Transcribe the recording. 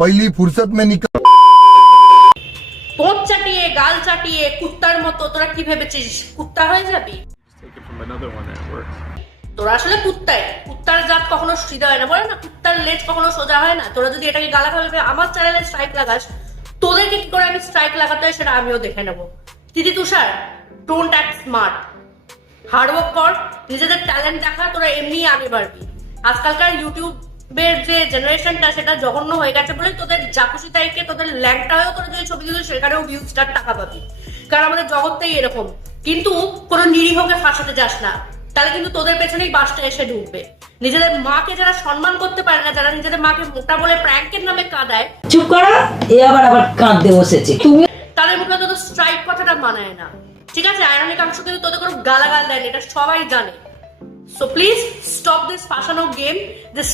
पहली फुर्सत में निकल। ঠোঁট চাটিয়ে গাল চাটিয়ে কুত্তার মতো তোরা কি ভেবেছিস কুত্তা হয়ে যাবি? Take it from another one that works. তোরা আসলে কুত্তাই। কুত্তার জাত কখনো সিধা হয় না, বলে না কুত্তার লেজ কখনো সোজা হয় না। তোরা যদি এটাকে গালাগালি আমার চ্যানেলে স্ট্রাইক লাগাস, তোদেরকে কি করে আমি স্ট্রাইক লাগাতে হয় সেটা আমিও দেখে নেবো। দিদি তুষার, ডোন্ট অ্যাক্ট স্মার্ট, হার্ডওয়ার্ক কর, নিজেদের ট্যালেন্ট দেখা, তোরা এমনি আগে বাড়বি। আজকালকার ইউটিউবের যে জেনারেশনটা সেটা জঘন্য হয়ে গেছে বলে তোদের জাকুশি তাইকে তোদের ল্যাংটা হয়েও তোরা যদি ছবি দিতে সেখানেও ভিউজ স্টার টাকা পাবি, কারণ আমাদের জগৎটাই এরকম। কিন্তু কোনো নিরীহকে ফাঁসাতে যাস না, তাহলে কিন্তু তোদের পেছনেই বাসটা এসে ঢুকবে। নিজেদের মাকে যারা সম্মান করতে পারে না, যারা নিজেদের মাকে মোটা বলে প্র্যাঙ্কের নামে কাঁদায়, চুপ করো, এ আবার কাঁদতে বসেছে। তুমি তাদের মুখে তোদের স্ট্রাইক কথাটা মানায় না, ঠিক আছে? আয়রনিক অংশ কিন্তু তোদের কোনো গালাগাল দেয়নি, এটা সবাই জানে। সো প্লিজ স্টপ দিস ফাঁসানো গেম, দিস